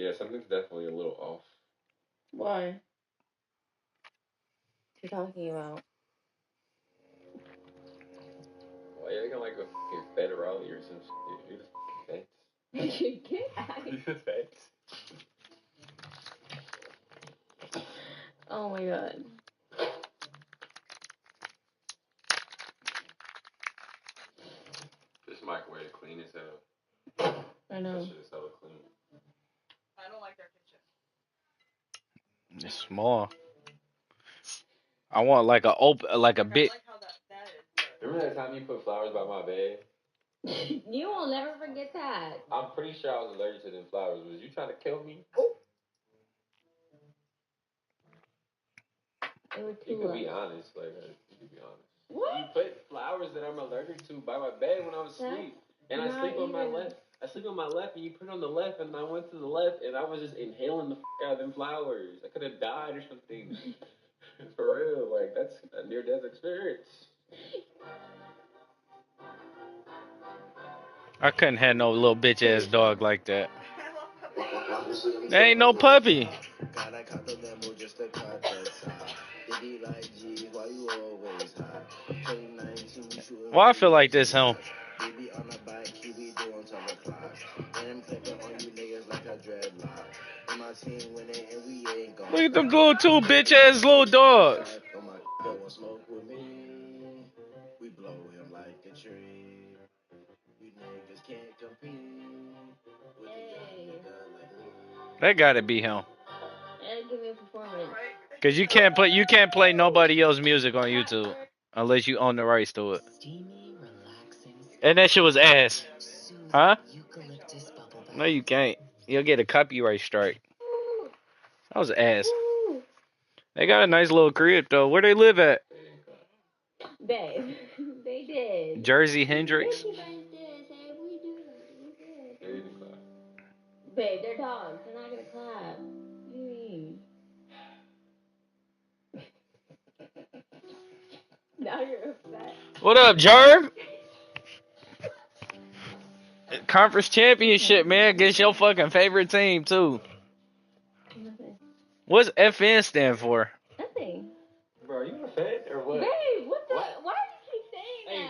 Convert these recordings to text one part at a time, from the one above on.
Yeah, something's definitely a little off. Why? What you talking about? Why you acting like a fucking federale or some shit? You're the fucking feds. Get out. You're the feds. Oh my god. This microwave clean as hell. I know. That shit is hella clean. I don't like their kitchen. It's small. I want like a big. I like how that is. Remember that time you put flowers by my bed? You will never forget that. I'm pretty sure I was allergic to them flowers. Was you trying to kill me? They were You too could be low. honest. Like, you could be honest. What? You put flowers that I'm allergic to by my bed when I was asleep. And I sleep on my left. I sleep on my left, and you put it on the left, and I went to the left, and I was just inhaling the out of them flowers. I could have died or something. For real, like, that's a near-death experience. I couldn't have no little bitch ass dog like that. I love puppies. There ain't no puppy. Why I feel like this, home? Look at them little two bitch ass little dogs. That gotta be him. And give me a performance. Cause you can't play nobody else's music on YouTube unless you own the rights to it. And that shit was ass. Huh? No, you can't. You'll get a copyright strike. That was ass. They got a nice little crib though. Where they live at? Babe, they did. Jersey Hendrix. Babe, they're dogs. They're not gonna clap. What do you mean? Now you're upset. What up, Jerv? Conference championship, man. Against your fucking favorite team too. Nothing. What's FN stand for? Nothing. Bro, you a fed or what? Babe, what the? Why do you keep saying Hey,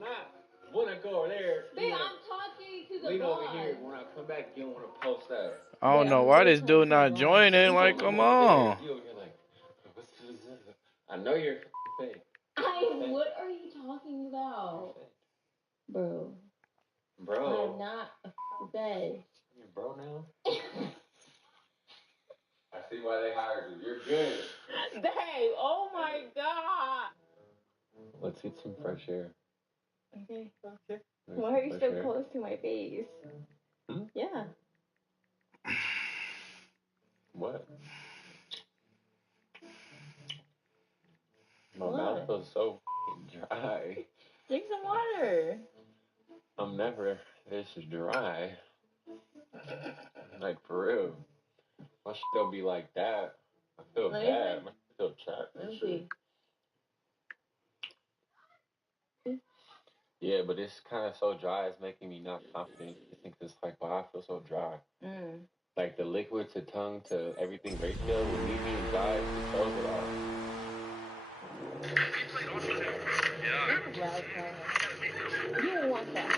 that? when I go over there, Babe, I'm talking to the lean boss. over here. When I come back, you don't want to post that. I don't know why this dude not joining. Like, come on. You over here like, I know you're fake. What are you talking about? Bro. Bro. I'm not a bed. You're bro now? I see why they hired you. You're good. Babe, oh my god. Let's get some fresh air. Okay. Why are you so close to my face? Hmm? Yeah. What? My mouth feels so dry. Drink some water. I'm never this dry. Like, for real. My shit don't be like that. I feel bad. I feel trapped and shit. Yeah, but it's kind of so dry, it's making me not confident. I think it's like, why I feel so dry. Like, the liquid to tongue to everything ratio would leave me in dry. It just tells it all. You don't want that.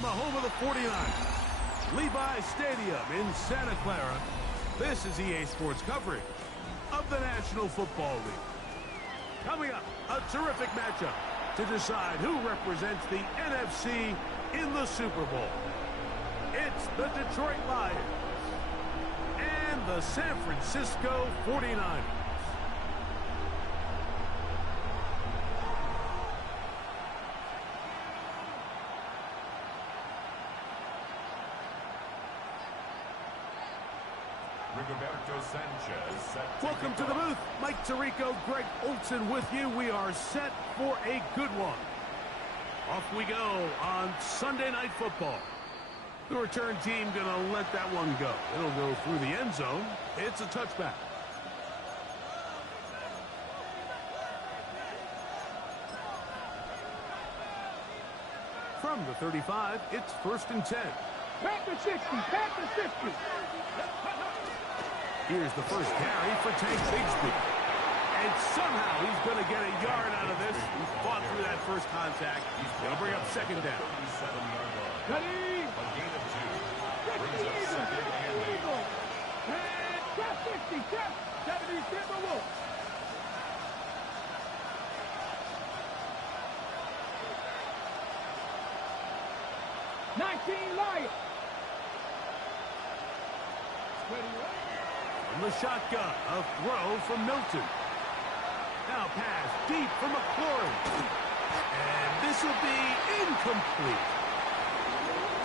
from the home of the 49ers, Levi's Stadium in Santa Clara, this is EA Sports coverage of the National Football League. Coming up, a terrific matchup to decide who represents the NFC in the Super Bowl. It's the Detroit Lions and the San Francisco 49ers. Welcome to the booth. Mike Tirico, Greg Olson with you. We are set for a good one. Off we go on Sunday Night Football. The return team going to let that one go. It'll go through the end zone. It's a touchback. From the 35, it's 1st and 10. Back to 60, back to 60. Here's the first carry for Tank Bigsby. And somehow he's going to get a yard out of this. He fought through that first contact. He'll bring up 2nd down. Ready? A gain of 2. Brings up 2nd and Eagle. And tap 60, tap 70, Timberwolves. Lions. From the shotgun, a throw from Milton. Now pass deep for McLaurin. And this will be incomplete.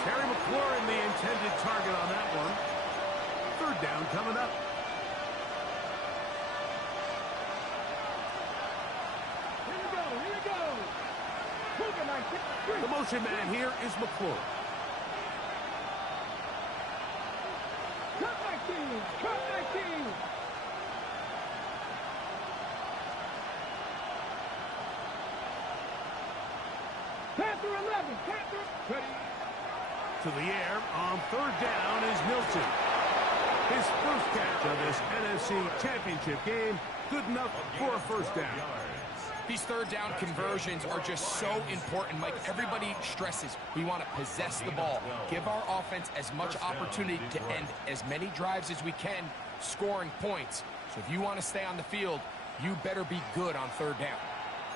Terry McLaurin, the intended target on that one. 3rd down coming up. Here we go. The motion man here is McLaurin. Cut 19. Panther 11. Panther. Ready. To the air on 3rd down is Milton. His first catch of this NFC Championship game. Good enough for a 1st down. These 3rd down conversions are just so important, Mike. Everybody stresses we want to possess the ball, give our offense as much opportunity to end as many drives as we can, scoring points. So if you want to stay on the field, you better be good on 3rd down.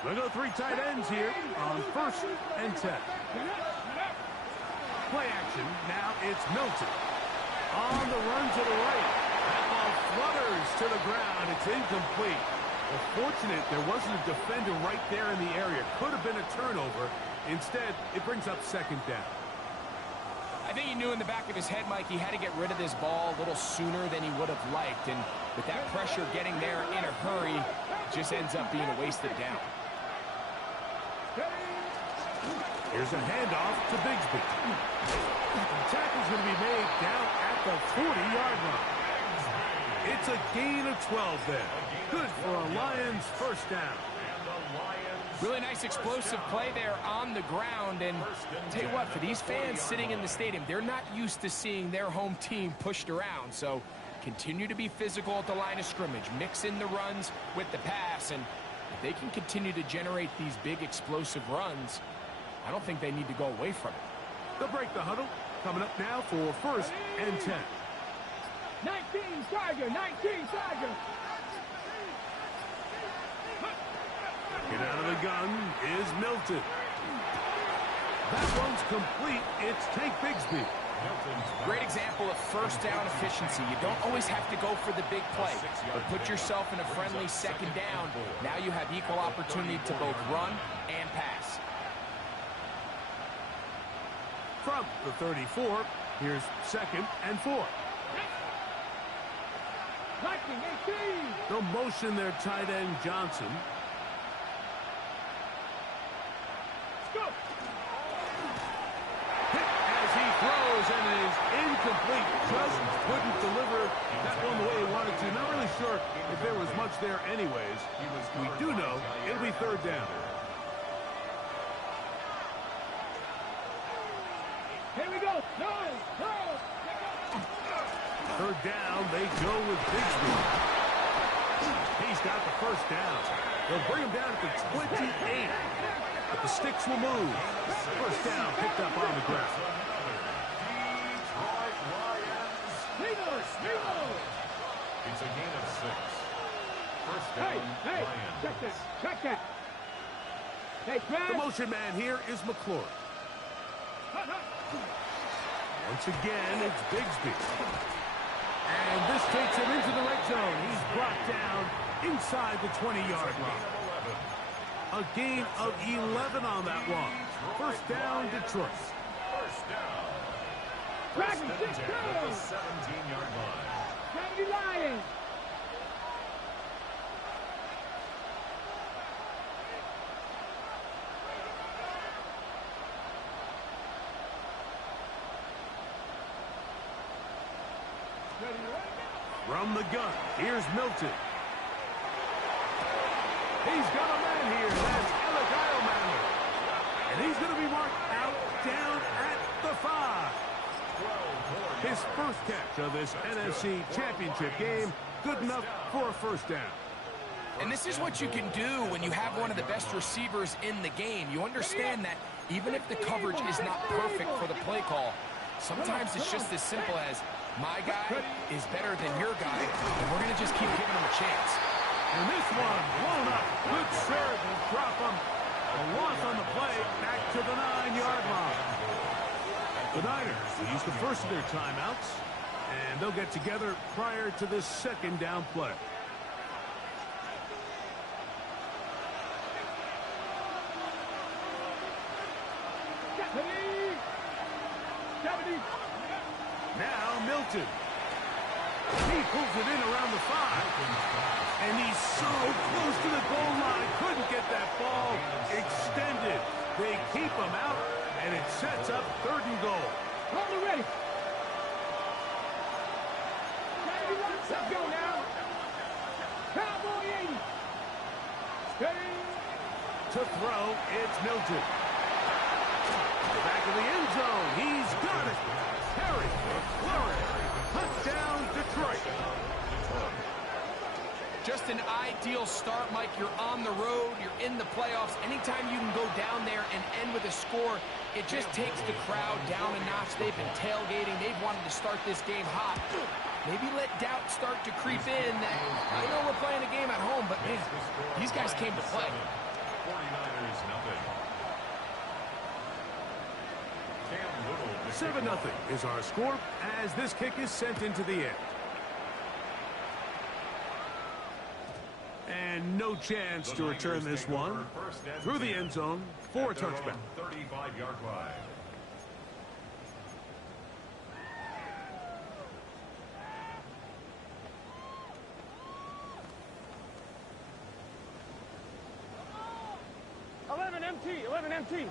We'll go 3 tight ends here on 1st and 10. Play action. Now it's Milton. On the run to the right. That ball flutters to the ground. It's incomplete. Well, fortunate there wasn't a defender right there in the area. Could have been a turnover. Instead, it brings up 2nd down. I think he knew in the back of his head, Mike, he had to get rid of this ball a little sooner than he would have liked. And with that pressure getting there in a hurry, it just ends up being a wasted down. Here's a handoff to Bigsby. The tackle's going to be made down at the 40-yard line. It's a gain of 12 there. Good for a Lions 1st down. Really nice explosive play there on the ground. And tell you what, for these fans sitting in the stadium, they're not used to seeing their home team pushed around. So continue to be physical at the line of scrimmage. Mix in the runs with the pass. And if they can continue to generate these big explosive runs, I don't think they need to go away from it. They'll break the huddle. Coming up now for 1st and 10. 19 Tiger. Get out of the gun is Milton. That one's complete. It's Tank Bigsby. Great example of 1st down efficiency. You don't always have to go for the big play, but put yourself in a friendly 2nd down. Now you have equal opportunity to both run and pass. From the 34, here's 2nd and 4. The motion there, tight end Johnson. Hit as he throws, and it is incomplete. Just couldn't deliver that one the way he wanted to. Not really sure if there was much there anyways. We do know it'll be 3rd down. Here we go. No. 3rd down, they go with Bigsby. He's got the 1st down. They'll bring him down to 28. but the sticks will move. First down picked up on the ground. It's a gain of 6. First down, Hey, Lions. check that. Hey, Brad. The motion man here is McClure. Once again, it's Bigsby. And this takes him into the red zone. He's brought down inside the 20-yard line. A gain of 11 on that one. First down, Detroit. First down. Dragon, First and 10 at the 17-yard line. Dragon Lions. From the gun, here's Milton. He's got a man here. That's Alec Eilmander. And he's going to be marked out down at the 5. His first catch of this NFC Championship game, good enough for a first down. And this is what you can do when you have one of the best receivers in the game. You understand that even if the coverage is not perfect for the play call, sometimes it's just as simple as my guy is better than your guy, and we're going to just keep giving him a chance. And this one blown up. Good serve will drop him. A loss on the play back to the 9-yard line. The Niners use the first of their timeouts, and they'll get together prior to this second down play. Now Milton. He pulls it in around the 5. And he's so close to the goal line. Couldn't get that ball extended. They keep him out, and it sets up 3rd and goal. Hold it ready. Let's go now. Cowboy 80. Steady. To throw, it's Milton. Back in the end zone. He's got it. Terry McLaurin. Touchdown, Detroit. Just an ideal start, Mike. You're on the road. You're in the playoffs. Anytime you can go down there and end with a score, it just takes the crowd down a notch. They've been tailgating. They've wanted to start this game hot. Maybe let doubt start to creep in that I know we're playing a game at home, but man, these guys came to play. 49ers nothing. 7-0 is our score as this kick is sent into the air. And no chance to return this one through the end zone for a touchback. 35-yard line. Empty.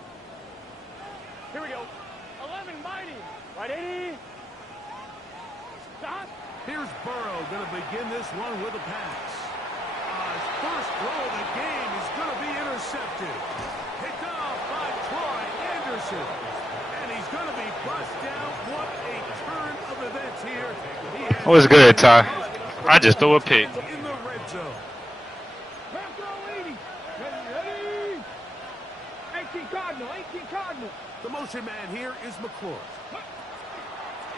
Here we go. 11 mighty. Right, 80. Stop. Here's Burrow going to begin this one with a pass. His first throw of the game is going to be intercepted. Picked off by Troy Anderson. And he's going to be bust down. What a turn of events here. What was good, Ty? I just threw a pick. In the red zone. Back row 80. Ready. 18 Cardinal. The motion man here is McClure.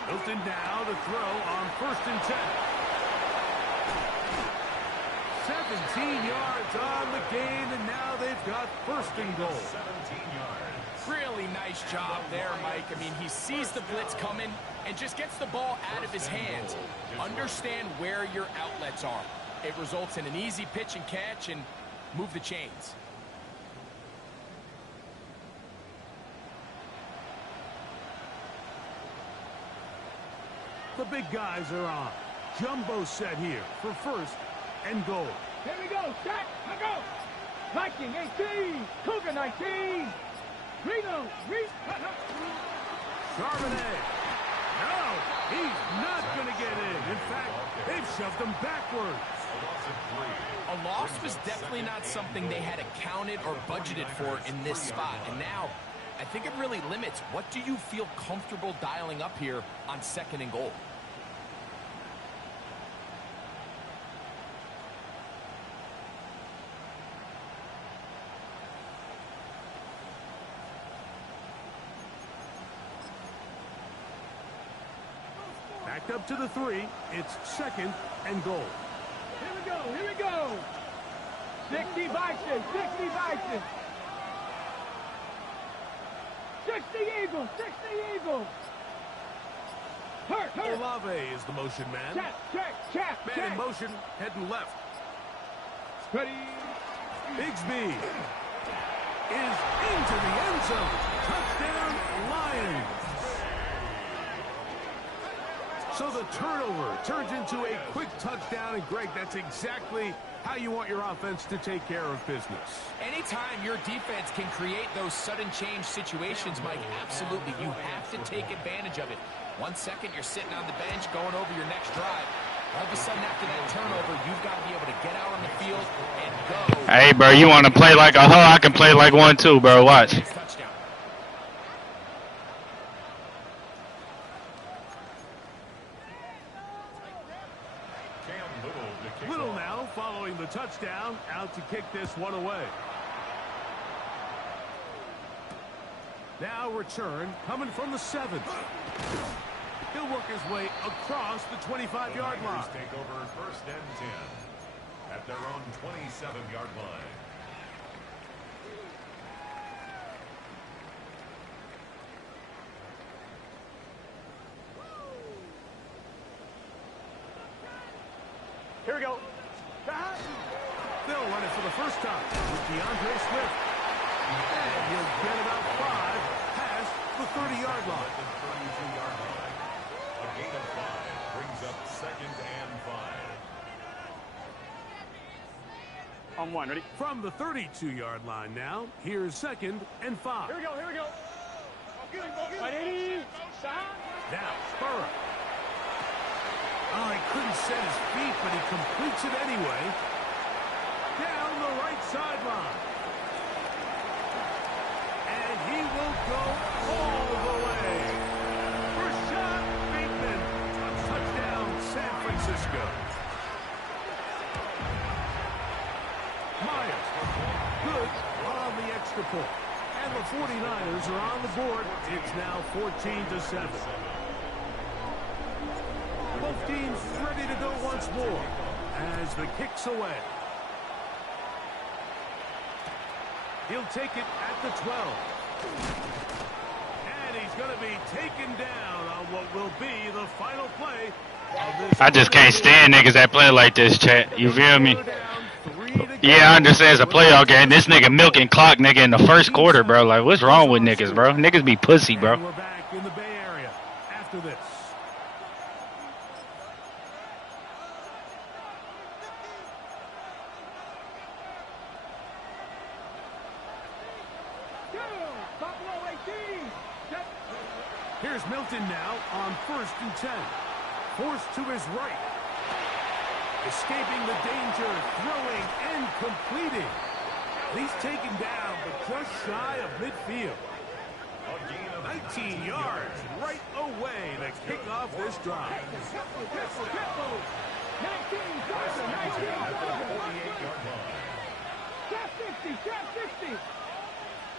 Milton now to throw on 1st and 10. 17 yards on the gain, and now they've got 1st and goal. 17 yards. Really nice job there, Mike. I mean, he sees the blitz coming and just gets the ball out of his hands. Understand where your outlets are. It results in an easy pitch and catch and move the chains. The big guys are on. Jumbo set here for 1st and goal. Here we go. Set. I go. Viking 18. Cougar 19. Reno. Charbonnet. No, he's not going to get in. In fact, they've shoved him backwards. A loss was definitely not something they had accounted or budgeted for in this spot. And now, I think it really limits what do you feel comfortable dialing up here on 2nd and goal. Backed up to the 3. It's 2nd and goal. Here we go, here we go. 60 Bison, 60 Bison. 60 Eagles, 60 Eagles. Hurt. Olave is the motion man. Check. Man in motion, heading left. Ready. Bigsby is into the end zone. Touchdown, Lions. So the turnover turns into a quick touchdown, and Greg, that's exactly how you want your offense to take care of business. Anytime your defense can create those sudden change situations, Mike, absolutely, you have to take advantage of it. 1 second, you're sitting on the bench going over your next drive. All of a sudden, after that turnover, you've got to be able to get out on the field and go. Hey, bro, you want to play like a hoe? I can play like one too, bro. Watch. Little now following the touchdown, out to kick this one away. Now return coming from the 7th. He'll work his way across the 25-yard line. Take over 1st and 10 at their own 27-yard line. Here we go. They'll run it for the first time with DeAndre Swift. And he'll get about 5 past the 30-yard line. The 32-yard line. A gain of 5 brings up 2nd and 5. On 1, ready? From the 32-yard line now, here's 2nd and 5. Here we go. Ready. Stop. Now, Spurrier. Oh, he couldn't set his feet, but he completes it anyway. Down the right sideline. And he will go all the way. Rashad Bateman. Touchdown, San Francisco. Myers. Good on the extra point. And the 49ers are on the board. It's now 14-7. Both teams ready to go once more as the kick's away. He'll take it at the 12. And he's going to be taken down on what will be the final play of this. I just can't stand niggas that play like this, chat. You feel me? Yeah, I understand it's a playoff game. This nigga milking clock, nigga, in the first quarter, bro. Like, what's wrong with niggas, bro? Niggas be pussy, bro. And we're back in the Bay Area after this. Here's Milton now on 1st and 10. Forced to his right. Escaping the danger, throwing and completing. He's taken down, but just shy of midfield. 19 yards right away to kick off this drive. 19, 60.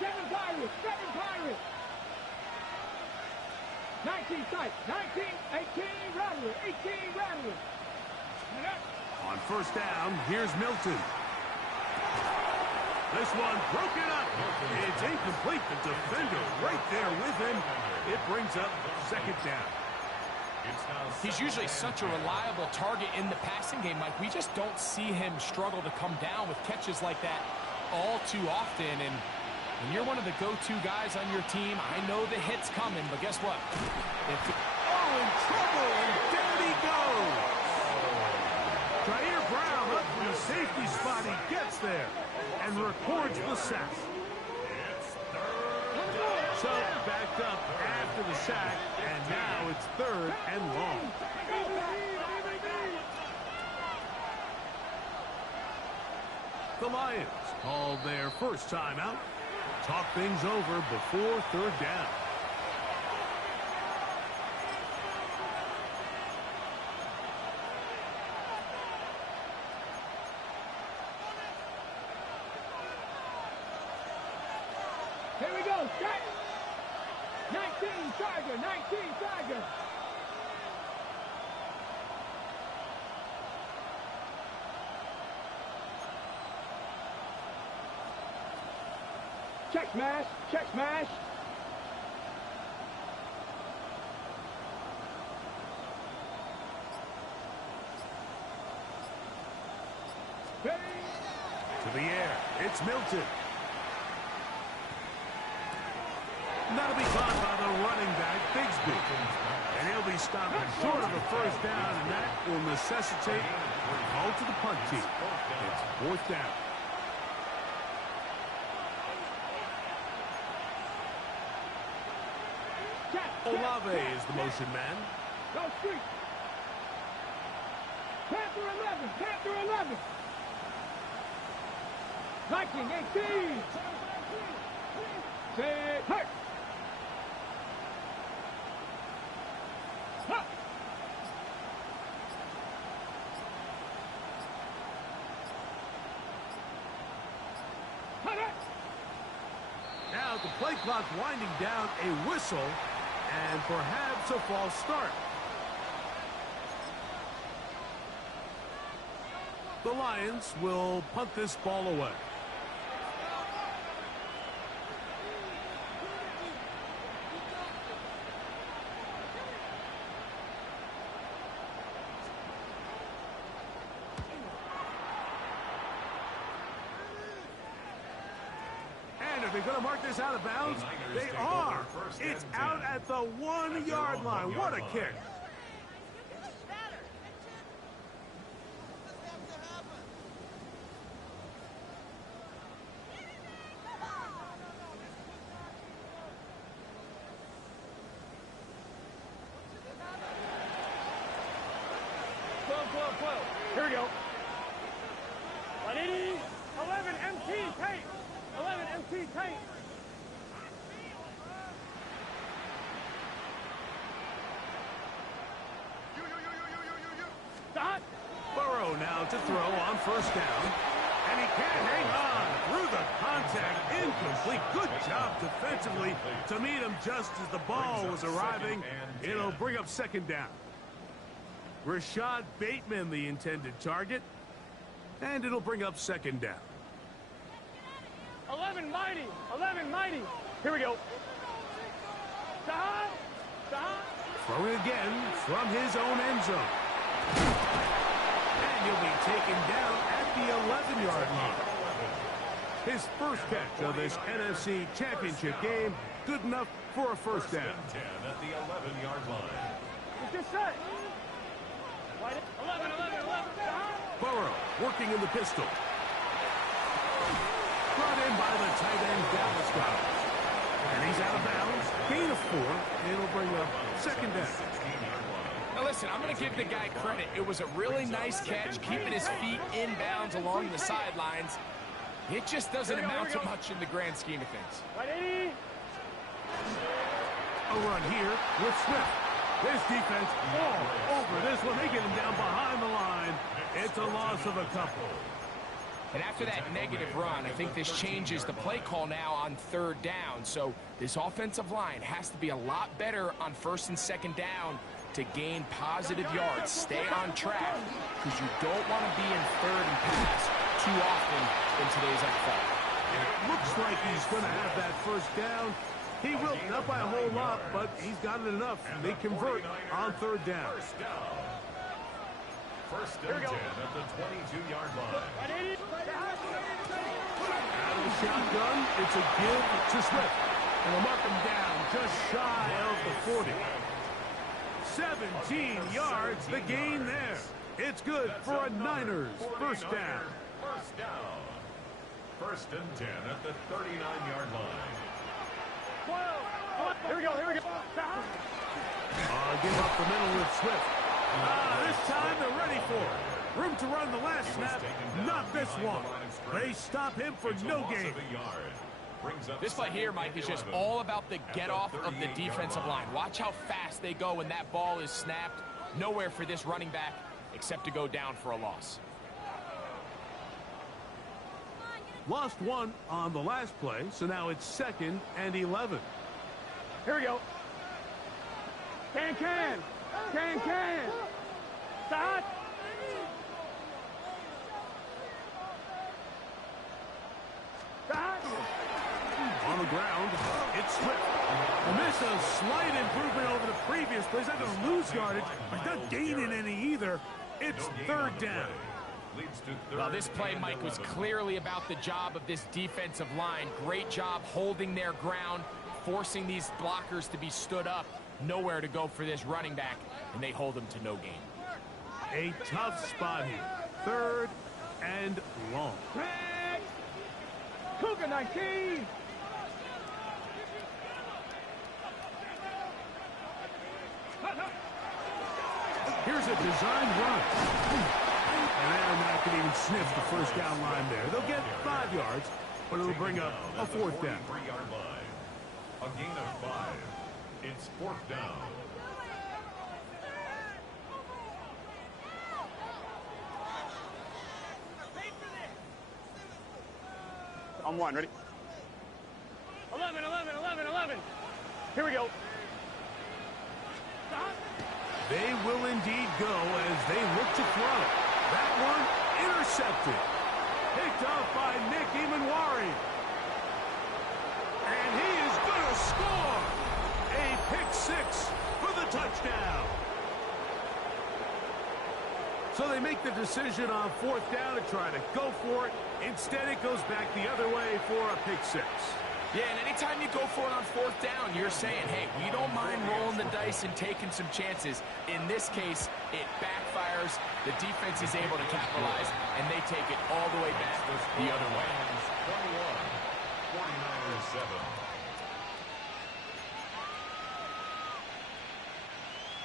7 Pirates. 19 sight. 19, 18 Rattler. On 1st down, here's Milton. This one broken up. It's incomplete. The defender right there with him. It brings up 2nd down. He's usually such a reliable target in the passing game, Mike. We just don't see him struggle to come down with catches like that all too often. And when you're one of the go-to guys on your team, I know the hit's coming, but guess what? In trouble, and down he goes. Jair Brown up from the safety spot. He gets there and records the sack. So backed up after the sack, and now it's 3rd and long. The Lions called their first timeout. Talk things over before 3rd down. Here we go, set. 19 Tiger. Check smash. Check smash. To the air. It's Milton. That'll be caught by the running back, Bigsby. And he'll be stopped short of the first down, and that will necessitate a call to the punt team. It's fourth down. Olave is the motion man. Go street. Panther 11. Panther 11. Viking 18. Say hurt. Now the play clock winding down, a whistle, and perhaps a false start. The Lions will punt this ball away. And are they going to mark this out of bounds? They are. It's out at the 1 yard line. What a kick. Here we go. 180. 11 MT tape. 11 MT tape. Dot. Burrow now to throw on first down. And he can't hang on through the contact. Incomplete. Good job defensively to meet him just as the ball was arriving. It'll bring up second down. Rashad Bateman, the intended target. And it'll bring up second down. 11 mighty. 11 mighty. Here we go. Dot. Dot. Throwing again from his own end zone. And he'll be taken down at the 11-yard line. His first catch of this NFC Championship game, good enough for a first down. At the 11-yard line. It's just set. 11, 11, 11. Burrow working in the pistol. Brought in by the tight end, Dallas Goddard. And he's out of bounds. Gain of 4. It'll bring up second down. Now listen, I'm going to give the guy credit. It was a really nice catch, keeping his feet in bounds along the sidelines. It just doesn't amount to much in the grand scheme of things. 180. A run here with Smith. This defense all over this one. They get him down behind the line. It's a loss of a couple. And after that negative run, I think this changes the play call now on third down. So this offensive line has to be a lot better on first and second down to gain positive yards. Stay on track because you don't want to be in third and pass too often in today's NFL. And it looks like he's going to have that first down. He will, not by a whole lot, but he's got it enough. They convert on third down. First and 10 at the 22-yard line. Out of the shotgun, it's a give to Swift. And they'll mark him down just shy of the 40. 17 yards, the gain there. It's good for a Niners first down. First down. First and 10 at the 39-yard line. Here we go, here we go. Give up the middle with Swift. This time they're ready for it. Room to run the last snap, not this one. They stop him for no gain. This play here, Mike, is just all about the get-off of the defensive line. Watch how fast they go when that ball is snapped. Nowhere for this running back except to go down for a loss. Lost one on the last play, so now it's second and 11. Here we go. Can. Start. ground. It's Swift. And this is a slight improvement over the previous play. He's not going to lose yardage. He's not gaining any either. It's third down. Well, this play, Mike, was clearly about the job of this defensive line. Great job holding their ground, forcing these blockers to be stood up. Nowhere to go for this running back, and they hold him to no gain. A tough spot here. Third and long. Cougar 19. Here's a designed run. And Aaron can even sniff the first down line there. They'll get 5 yards, but it'll bring up a fourth down. A gain of 5. It's fourth down. On one, ready? 11, 11, 11, 11. Here we go. They will indeed go as they look to throw. That one intercepted. Picked off by Nick Imanwari. And he is going to score. A pick 6 for the touchdown. So they make the decision on fourth down to try to go for it. Instead, it goes back the other way for a pick 6. Yeah, and anytime you go for it on fourth down, you're saying, hey, we don't mind rolling the dice and taking some chances. In this case, it backfires. The defense is able to capitalize, and they take it all the way back the other way. 49-7.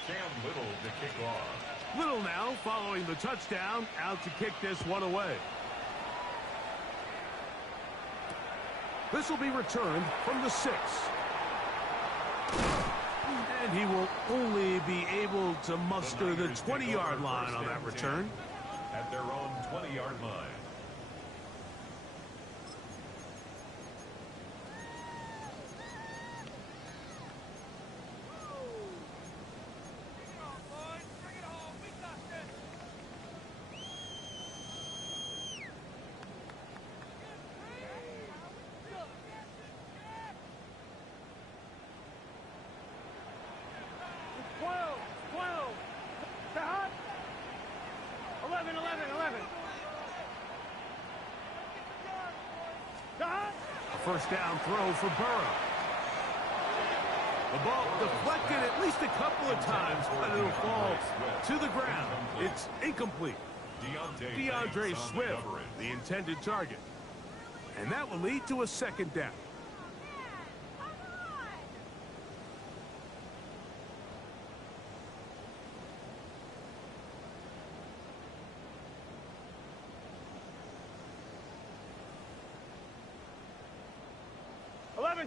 Cam Little to kick off. Little now following the touchdown, out to kick this one away. This will be returned from the 6. And he will only be able to muster the 20-yard line on that return. At their own 20-yard line. First down throw for Burrow. The ball deflected at least a couple of times, but it'll fall to the ground. It's incomplete. DeAndre Swift, the intended target. And that will lead to a second down.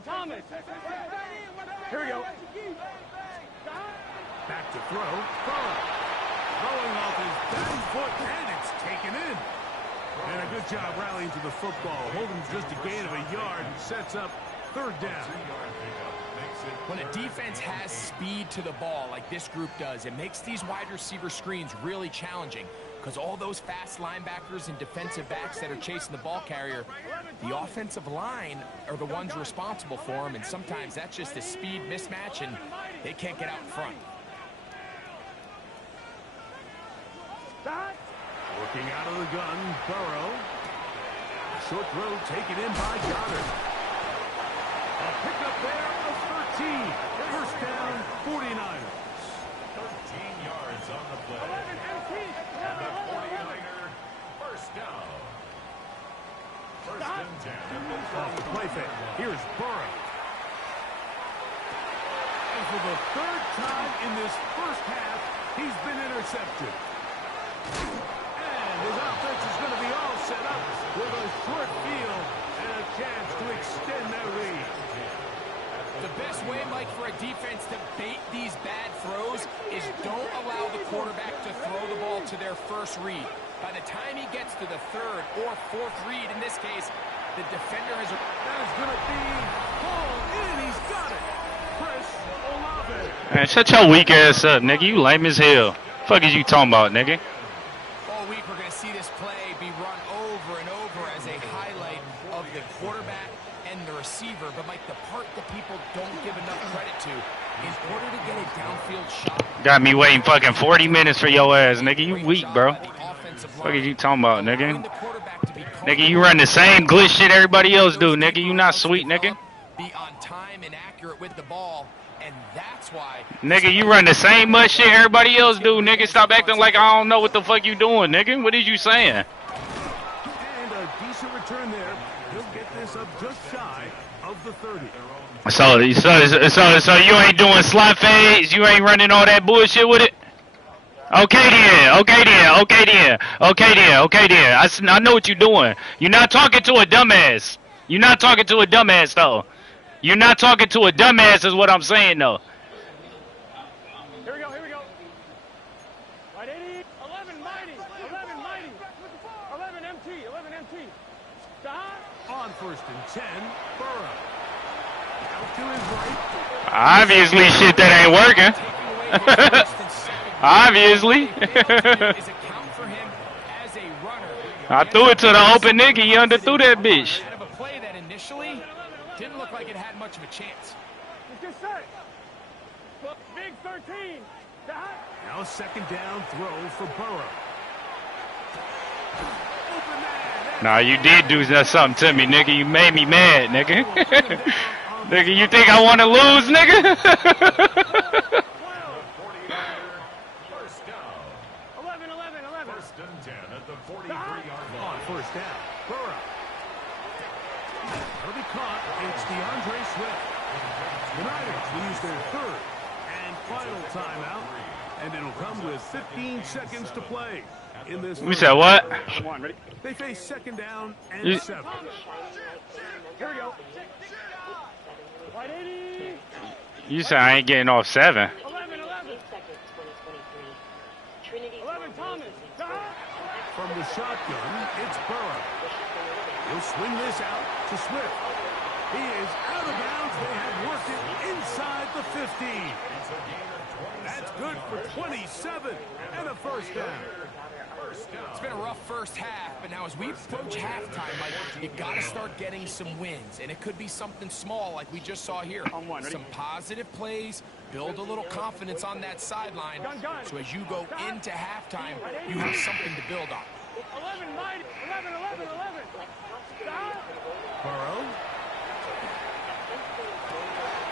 Thomas. Here we go. Back to throw. Burrow. Throwing off his back foot, and it's taken in. And a good job rallying to the football. Holding just a gain of a yard and sets up third down. When a defense has speed to the ball like this group does, it makes these wide receiver screens really challenging. Because all those fast linebackers and defensive backs that are chasing the ball carrier, the offensive line are the ones responsible for them, and sometimes that's just a speed mismatch, and they can't get out in front. Working out of the gun, Burrow. Short throw taken in by Goddard. A pickup there of 13. First down, 49ers. 13 yards on the play. And the 49er first down. First and 10. Off the play fake. Here's Burrow. And for the third time in this first half, he's been intercepted. And his offense is going to be all set up with a short field and a chance to extend their lead. The best way, Mike, for a defense to bait these bad throws is don't allow the quarterback to throw the ball to their first read. By the time he gets to the third or fourth read, in this case, the defender has... That is going to be pulled in. He's got it. Chris Olave. Man, shut your weak ass up, nigga. You lame as hell. Fuck is you talking about, nigga? All week, we're going to see this play be run over and over as a highlight of the quarterback and the receiver. But, Mike, the part that people don't give enough credit to, in order to get a downfield shot. Got me waiting fucking 40 minutes for your ass, nigga. You weak, bro. What are you talking about, nigga? Nigga, you run the same glitch shit everybody else do, nigga. You not sweet, nigga. Be on time and accurate with the ball, and that's why. Nigga, you run the same much shit everybody else do, nigga. Stop acting like I don't know what the fuck you doing, nigga. What is you saying? And a decent return there. He'll get this up just shy of the 30. So you ain't doing slot fades? You ain't running all that bullshit with it? Okay then. I know what you're doing. You're not talking to a dumbass. You're not talking to a dumbass, though. You're not talking to a dumbass is what I'm saying, though. Here we go. Right, 80, 11 mighty. 11 MT. On first and 10, Burrow. Out to his right. Obviously, shit that ain't working. Obviously. I threw it to the open nigga. He underthrew that bitch. A play that initially didn't look like it had much of a chance. Just set. Big 13. Now second down throw for Burrow. Open man. Nah, you did do something to me, nigga. You made me mad, nigga. Nigga, you think I want to lose, nigga? 11. First and 10 at the 43-yard line. On first down, Burrow. That'll be caught. It's DeAndre Swift. The Niners will use their third and final timeout, and it'll come with 15 seconds to play in this. We said what? Come on, ready? They face second down and 7. Here we go. Right, 80. You said I ain't getting off 7. 11. Thomas. From the shotgun, it's Burrow. He'll swing this out to Swift. He is out of bounds. They have worked it inside the 50. That's good for 27 and a first down. It's been a rough first half, but now as we approach halftime, Mike, you got to start getting some wins, and it could be something small like we just saw here. Some positive plays, build a little confidence on that sideline, so as you go into halftime, you have something to build on. 11 mighty. 11. Burrow.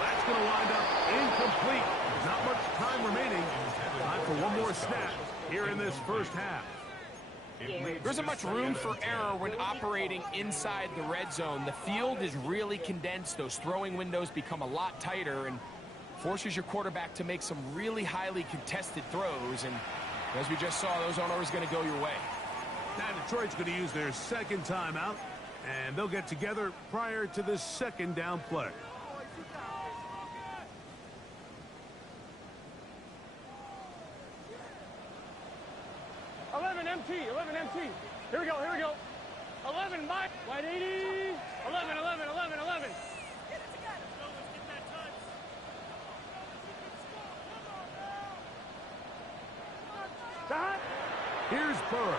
That's going to wind up incomplete. Not much time remaining. Time for one more snap here in this first half. There isn't much room for error when operating inside the red zone. The field is really condensed. Those throwing windows become a lot tighter and forces your quarterback to make some really highly contested throws. And as we just saw, those aren't always going to go your way. Now Detroit's going to use their second timeout, and they'll get together prior to this second down play. MT. Here we go. 11 mighty. Right, 80. 11. Here's Burrow.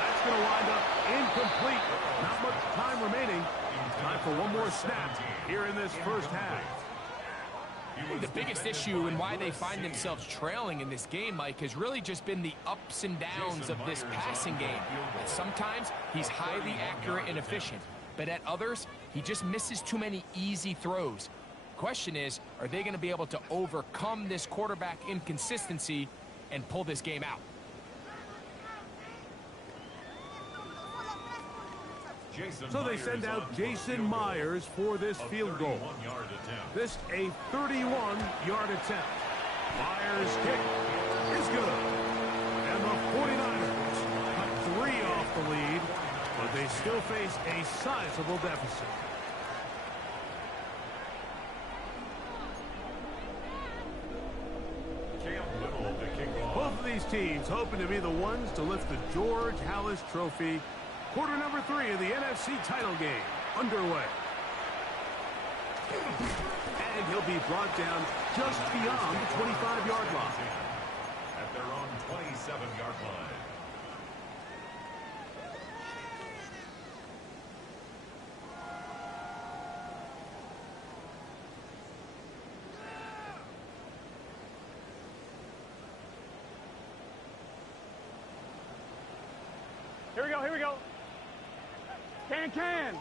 That's going to wind up incomplete. Not much time remaining. Time for one more snap here in this first half. I think the biggest issue and why they find themselves trailing in this game, Mike, has really just been the ups and downs of this passing game. Sometimes he's highly accurate and efficient, but at others, he just misses too many easy throws. Question is, are they going to be able to overcome this quarterback inconsistency and pull this game out? So they send out Jason Myers for this field goal. This a 31-yard attempt. Myers' kick is good. And the 49ers cut 3 off the lead, but they still face a sizable deficit. Both of these teams hoping to be the ones to lift the George Halas Trophy. Quarter number 3 of the NFC title game underway. And he'll be brought down just beyond the 25-yard line. At their own 27-yard line. Here we go, here we go. Can.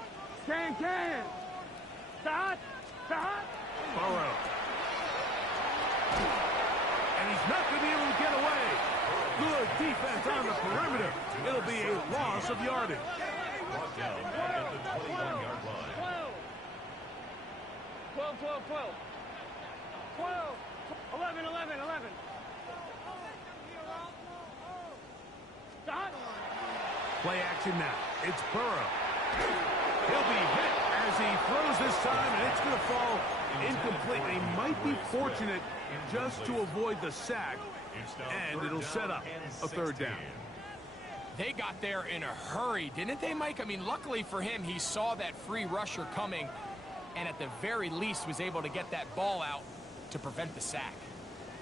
Start. Burrow. And he's not going to be able to get away. Good defense on the perimeter. It'll be a loss of yardage. Brought down at the 21-yard line. 12. 11. Start. Play action now. It's Burrow. He'll be hit as he throws this time, and it's going to fall incomplete. He might be fortunate just to avoid the sack, and it'll set up a third down. They got there in a hurry, didn't they, Mike? I mean, luckily for him, he saw that free rusher coming, and at the very least was able to get that ball out to prevent the sack.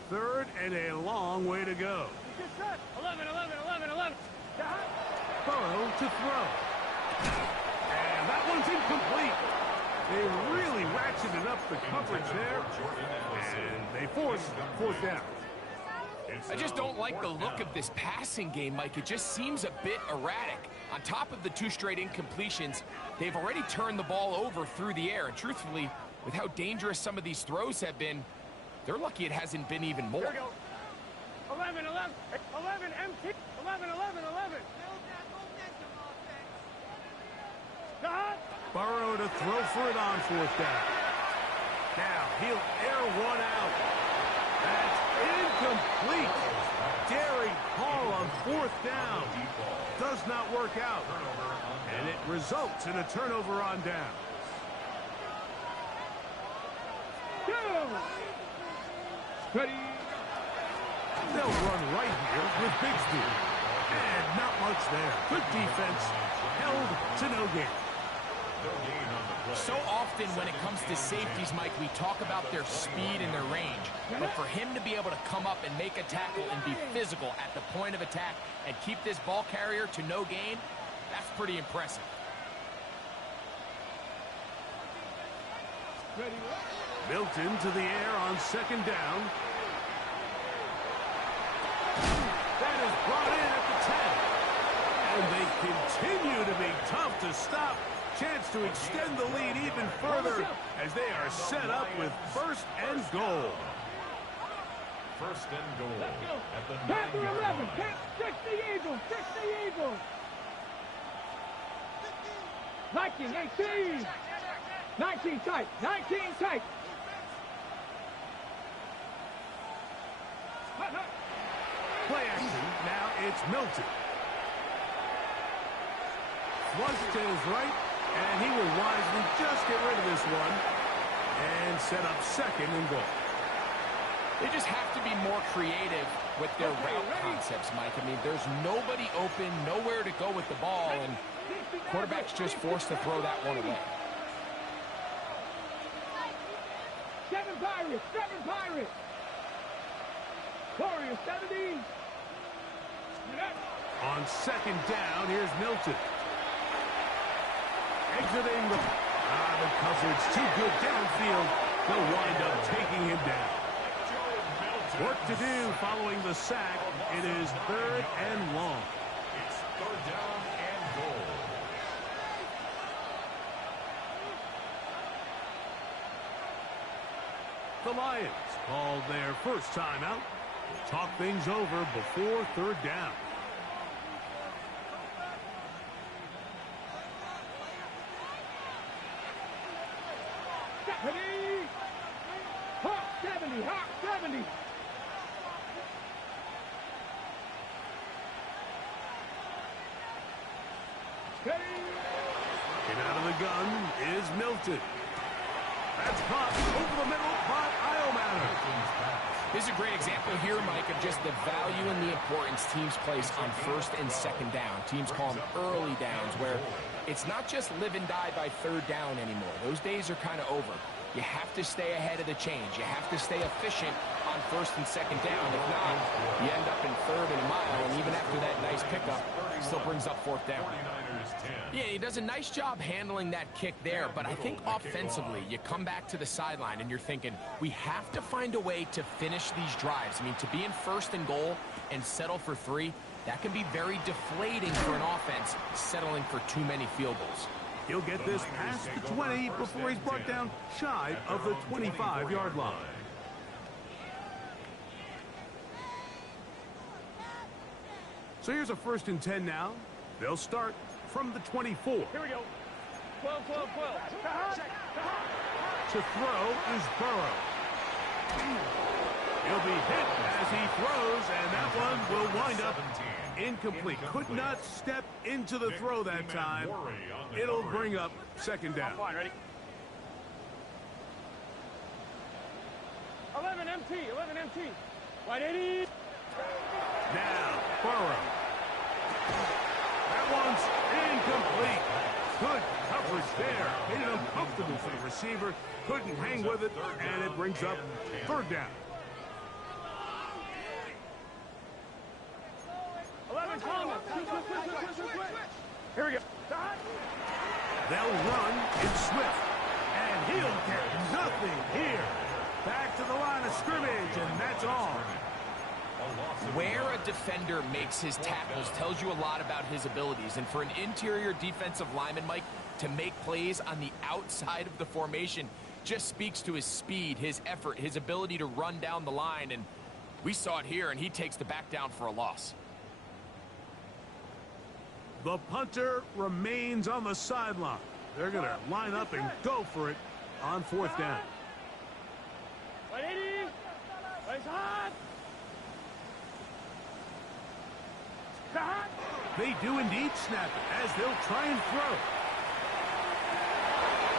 Third and a long way to go. 11. Burrow to throw. And that one's incomplete. They really ratcheted up the coverage there, and they forced fourth down. I just don't like the look of this passing game, Mike. It just seems a bit erratic. On top of the 2 straight incompletions, they've already turned the ball over through the air. And truthfully, with how dangerous some of these throws have been, they're lucky it hasn't been even more. Here we go. 11, empty. 11. Start. Burrow to throw for it on fourth down. Now he'll air one out. That's incomplete. Daring Hall on fourth down. Does not work out. And it results in a turnover on down. Ready. They'll run right here with Bigsby. And not much there. Good defense. Held to no gain. So often when it comes to safeties, Mike, we talk about their speed and their range. But for him to be able to come up and make a tackle and be physical at the point of attack and keep this ball carrier to no gain, that's pretty impressive. Milton to the air on second down. That is brought in at the 10. And they continue to be tough to stop. Chance to extend the lead even further as they are set up with first and goal. First and goal at the Panther 9-yard 11. line. 60 Eagles. Viking 18. 19 tight. Play action. Now it's Milton. Flush to his right, and he will wisely just get rid of this one and set up second and goal. They just have to be more creative with their route concepts, Mike. I mean, there's nobody open, nowhere to go with the ball, and quarterback's just forced to throw that one away. 7 Pirates. Warriors 70. On second down, here's Milton. Exiting the coverage too good downfield. They'll wind up taking him down. Work to do following the sack. It is third and long. It's third down and goal. The Lions called their first timeout to talk things over before third down. Ready. Hawk 70. Ready. And out of the gun is Milton. That's caught over the middle by Iomatter. This is a great example here, Mike, of just the value and the importance teams place on first and second down. Teams call them early downs, where it's not just live and die by third down anymore. Those days are kind of over. You have to stay ahead of the change. You have to stay efficient on first and second down. If not, you end up in third and a mile, and even after that nice pickup, still brings up fourth down. Yeah, he does a nice job handling that kick there, but I think offensively, you come back to the sideline and you're thinking, we have to find a way to finish these drives. I mean, to be in first and goal and settle for 3, That can be very deflating for an offense settling for too many field goals. He'll get this past the 20 before he's brought down shy of the 25-yard line. So here's a 1st and 10 now. They'll start from the 24. Here we go. 12, 12, 12. To throw is Burrow. He'll be hit as he throws, and that one will wind up incomplete. Could not step into the throw that time. It'll bring up 2nd down. Fine, ready? 11 MT, 11 MT. Right, 80. Now, Burrow. That one's incomplete. Good coverage there. Made it uncomfortable for the receiver. Couldn't hang with it, and it brings up 3rd down. 11 Thomas. Here we go. They'll run in Swift, and he'll get nothing here. Back to the line of scrimmage, and that's all. Where a defender makes his tackles tells you a lot about his abilities. And for an interior defensive lineman, Mike, to make plays on the outside of the formation just speaks to his speed, his effort, his ability to run down the line. And we saw it here, and he takes the back down for a loss. The punter remains on the sideline. They're going to line up and go for it on 4th down. Right, 80. Right, hot. They do indeed snap it as they'll try and throw.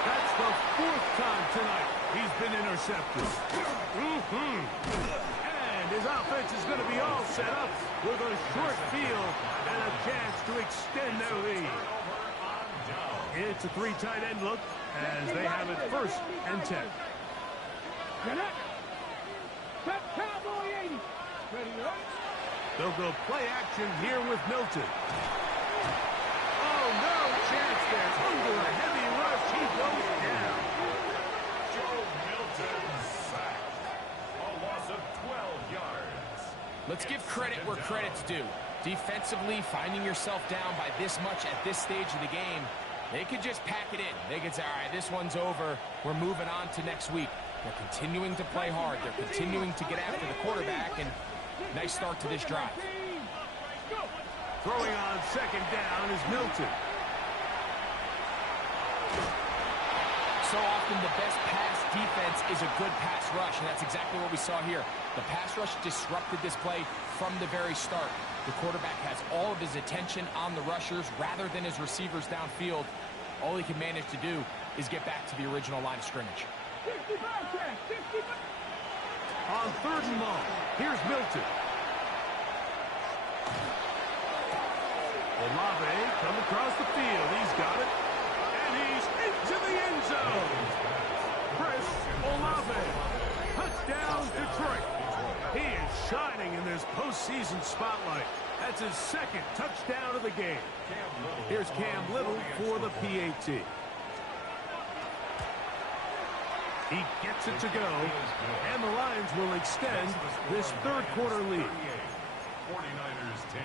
That's the 4th time tonight he's been intercepted. And his offense is going to be all set up with a short field and a chance to extend their lead. It's a 3 tight end look as they have it 1st and 10. Cowboy 80. Ready, right? They'll go play action here with Milton. Oh, no chance there. Under a heavy rush, he goes down. Joe Milton sacked. A loss of 12 yards. Let's give credit where credit's due. Defensively, finding yourself down by this much at this stage of the game, they could just pack it in. They could say, all right, this one's over. We're moving on to next week. They're continuing to play hard. They're continuing to get after the quarterback, and nice start to this drive. Throwing on 2nd down is Milton. So often the best pass defense is a good pass rush, and that's exactly what we saw here. The pass rush disrupted this play from the very start. The quarterback has all of his attention on the rushers rather than his receivers downfield. All he can manage to do is get back to the original line of scrimmage. On 3rd and long, here's Milton. Olave come across the field. He's got it. And he's into the end zone. Chris Olave. Touchdown, Detroit. He is shining in this postseason spotlight. That's his 2nd touchdown of the game. Here's Cam Little for the PAT. He gets it to go, and the Lions will extend this 3rd quarter lead. 49ers 10.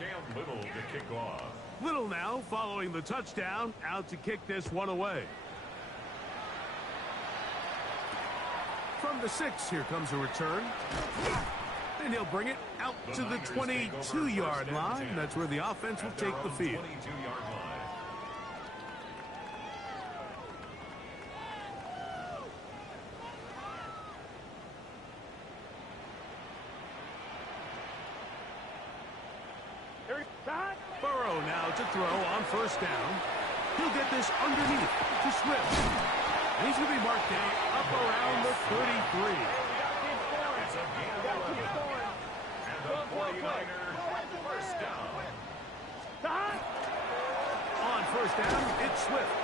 Cam Little to kick off. Little now following the touchdown, out to kick this one away. From the 6, here comes a return. And he'll bring it out to the 22-yard line. That's where the offense will take the field. 22-yard line. Burrow now to throw on 1st down. He'll get this underneath to Swift. And he's going to be marked down up around the 33. It's a gain of 11. And the 49ers 1st down. On 1st down, it's Swift.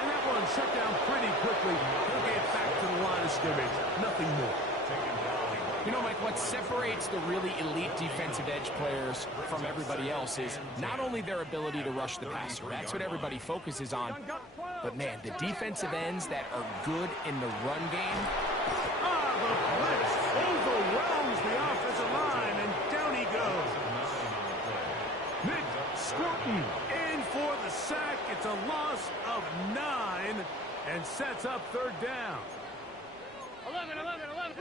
And that one shut down pretty quickly. He'll get back to the line of scrimmage. Nothing more. You know, Mike, what separates the really elite defensive edge players from everybody else is not only their ability to rush the passer. That's what everybody focuses on. But, man, the defensive ends that are good in the run game. The blitz overwhelms the offensive In for the sack. It's a loss of 9 and sets up third down. 11.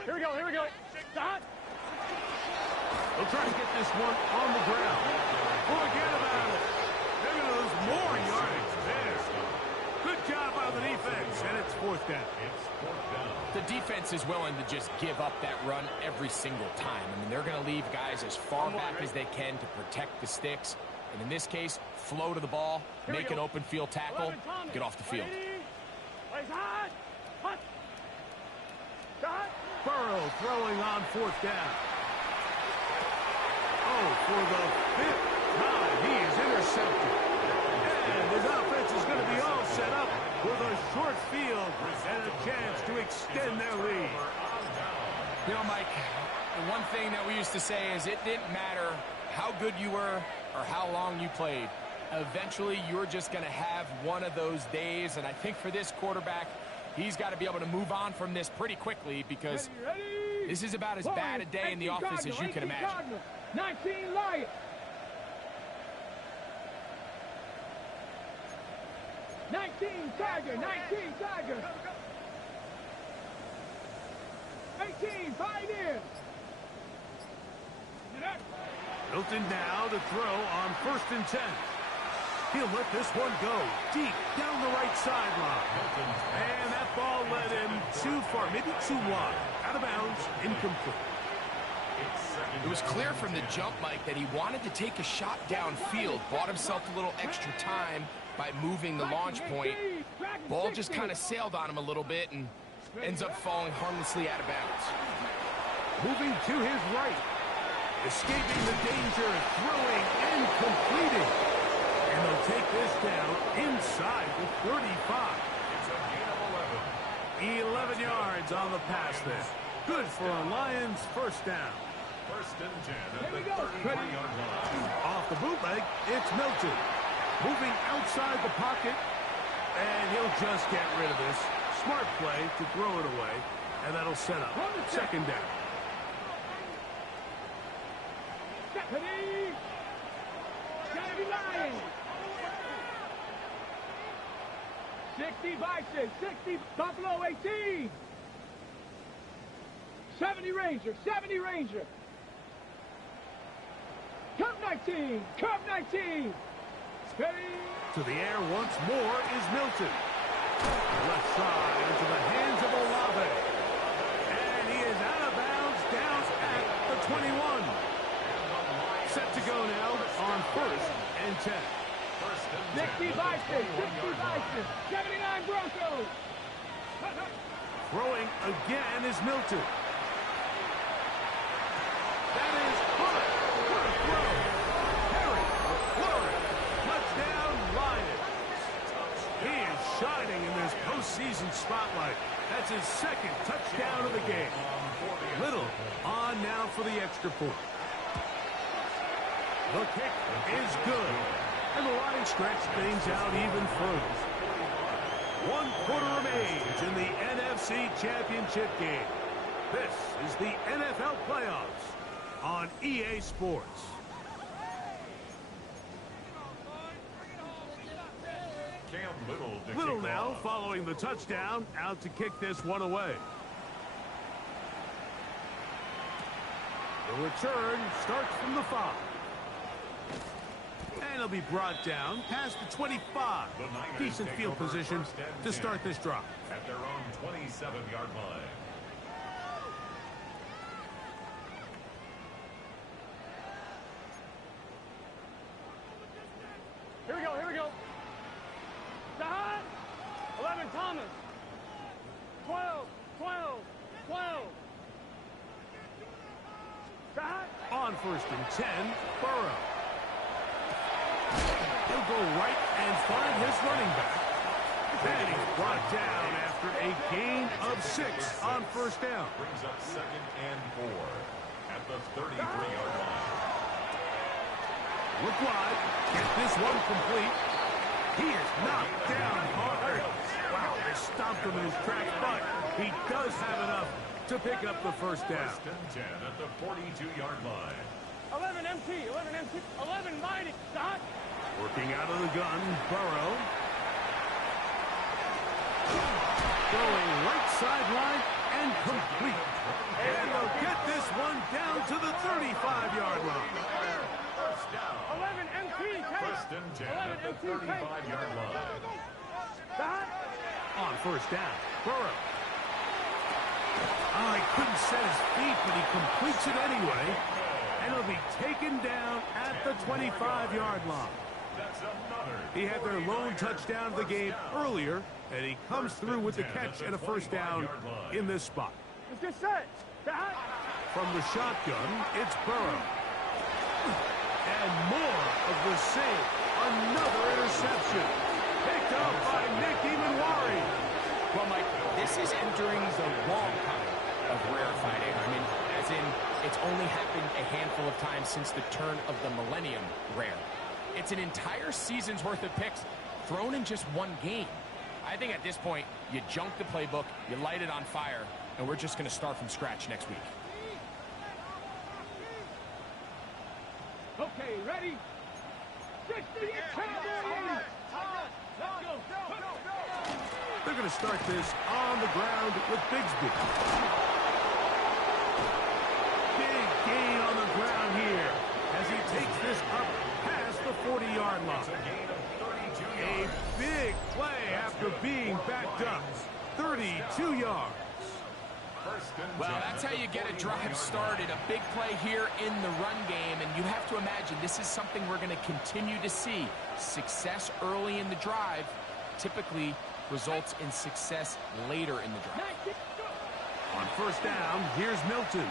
Here we go. Stop. They'll try to get this one on the ground. Forget about it. They're going to lose more yardage there. Good job by the defense, and it's fourth down. The defense is willing to just give up that run every single time. I mean, they're going to leave guys as far back as they can to protect the sticks. And in this case, flow to the ball, make an open field tackle, get off the field. Burrow throwing on fourth down. Oh, for the fifth time, he is intercepted. And his offense is going to be all set up with a short field and a chance to extend their lead. You know, Mike, the one thing that we used to say is it didn't matter how good you were or how long you played. Eventually, you're just going to have one of those days. And I think for this quarterback, he's got to be able to move on from this pretty quickly because this is about as bad a day in the office as you can imagine. 19 Lions. 19 Tiger. 18 Pioneers. Milton now to throw on 1st and 10. He'll let this one go deep down the right sideline. And that ball led him too far, maybe too wide. Out of bounds, incomplete. It was clear from the jump, Mike, that he wanted to take a shot downfield, bought himself a little extra time by moving the launch point. Ball just kind of sailed on him a little bit and ends up falling harmlessly out of bounds. Moving to his right. Escaping the danger, throwing and completing. And they'll take this down inside the 35. It's a gain of 11. 11 yards on the pass there. Good for a Lions first down. 1st and 10 at the 33-yard line. Off the bootleg, it's Milton. Moving outside the pocket, and he'll just get rid of this. Smart play to throw it away, and that'll set up 2nd down. Lions. 60 Bison, 60 Buffalo 18. 70 Ranger. Cup 19. Steady. To the air once more is Milton. Left side into the hands of Olave. And he is out of bounds down at the 21. Set to go now on 1st and 10. 60 Bison. 79 Broncos. Throwing again is Milton. That is hot. What a throw. Harry, Flurry, touchdown Lions. He is shining in this postseason spotlight. That's his 2nd touchdown of the game. Little on now for the extra point. The kick is good. And the Lions stretch things out even further. 1 quarter remains in the NFC Championship game. This is the NFL Playoffs on EA Sports. Little now following the touchdown, out to kick this one away. The return starts from the 5. And he'll be brought down past the 25. Decent field position to start this drive. At their own 27-yard line. Here we go. Sahad. 11 Thomas. 12. Sahad. On 1st and 10, Burrow. He'll go right and find his running back. Then he's brought down after a gain of 6 on 1st down. Brings up 2nd and 4 at the 33-yard line. Look wide. Get this one complete. He is knocked down hard. Wow, they stopped him in his tracks, but he does have enough to pick up the 1st down. 1st and 10 at the 42-yard line. 11 MT. 11 Mighty. Stop. Working out of the gun, Burrow. Throwing right sideline and complete. And they'll get this one down to the 35-yard line. First down. 11 MT, First and 10 at the 35-yard line. On first down, Burrow. Oh, he couldn't set his feet, but he completes it anyway. And he'll be taken down at the 25-yard line. That's another. He had their lone touchdown of the game earlier, and he comes through with the catch and a first down in this spot. Let's get set. From the shotgun, it's Burrow. And more of the same. Another interception. Picked up by Nick Imanwari. Well, Mike, this is entering the wrong kind of rarefied air. I mean, as in, it's only happened a handful of times since the turn of the millennium rare. It's an entire season's worth of picks thrown in just one game. I think at this point, you junk the playbook, you light it on fire, and we're just going to start from scratch next week. Okay, ready? 60 Cowboys! They're going to start this on the ground with Bigsby. Big gain on the ground here as he takes this up past the 40-yard line. A big play after being backed up. 32 yards. Well, that's how you get a drive started. A big play here in the run game, and you have to imagine this is something we're going to continue to see. Success early in the drive typically results in success later in the drive. On first down, here's Milton.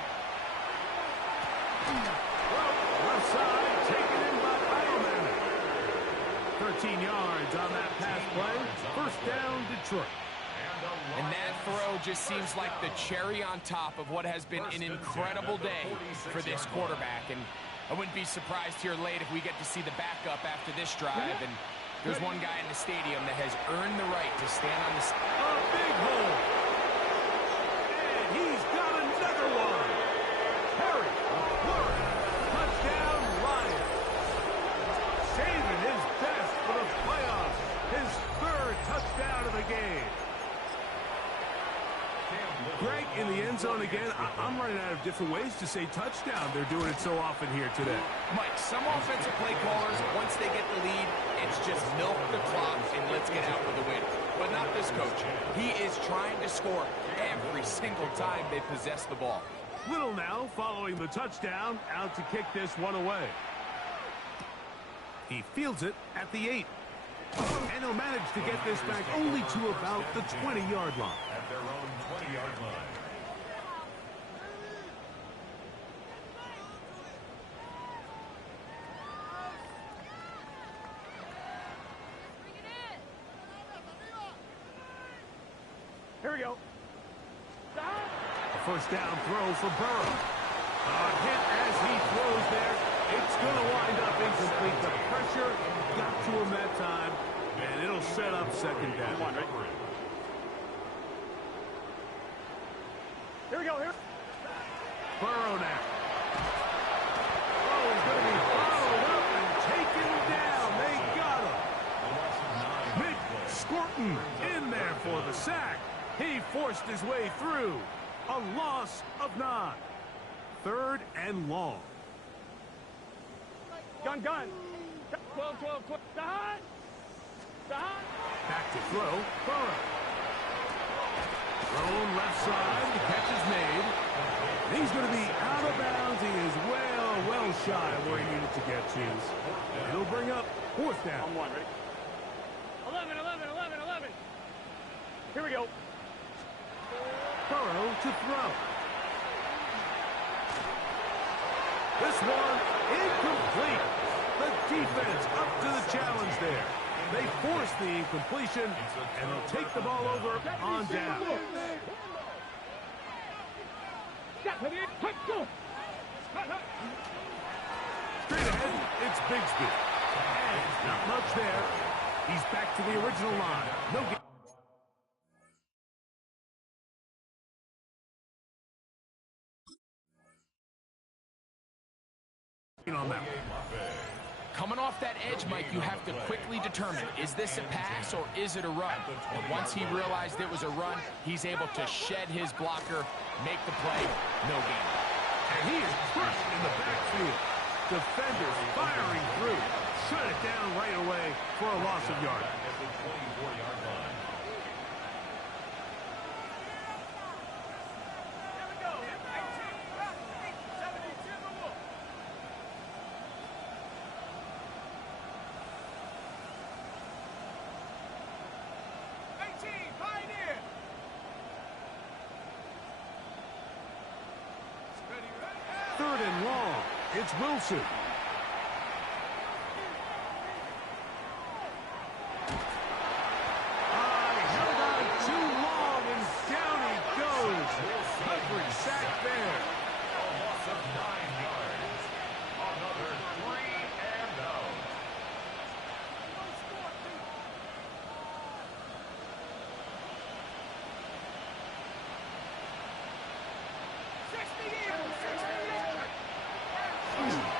Left side, taken in by Edelman. 13 yards on that pass play. First down, Detroit. And that throw just seems like the cherry on top of what has been an incredible day for this quarterback. And I wouldn't be surprised here late if we get to see the backup after this drive. And there's one guy in the stadium that has earned the right to stand on the... A big hole. And he's got another one. Harry, touchdown, Lions. Saving his best for the playoffs. His third touchdown of the game. Greg in the end zone again. I'm running out of different ways to say touchdown. They're doing it so often here today. Mike, some offensive play callers, once they get the lead, it's just milk the clock and let's get out with the win. But not this coach. He is trying to score every single time they possess the ball. Little now following the touchdown, out to kick this one away. He fields it at the 8. And he'll manage to get this back only to about the 20-yard line. At their own 20-yard line. Here we go. A first down throw for Burrow. A hit as he throws there. It's going to wind up incomplete. The pressure got to him that time, and it'll set up second down. Here we go, here. Burrow now. Oh, he's going to be followed up and taken down. They got him. Mick Scorton in there for the sack. He forced his way through. A loss of 9. Third and long. Gun. 12. Back Back to throw. Burrow. Thrown left side. The catch is made. And he's going to be out of bounds. He is well shy of where he needed to get to. And he'll bring up fourth down. 11. Here we go. Burrow to throw. This one incomplete. The defense up to the challenge there. They force the incompletion, and they'll take the ball over on down. Straight ahead, it's Bigsby. And not much there. He's back to the original line. No game. On that. coming off that edge, Mike, you have to quickly determine, is this a pass or is it a run? And once he realized it was a run, he's able to shed his blocker, make the play, no gain. And he is crushed in the backfield. Defenders firing through. Shut it down right away for a loss of yard. Third and long. It's Wilson. Held on too long, and down he goes. Coverage sack there. A loss of 9 yards. Another 3 and out.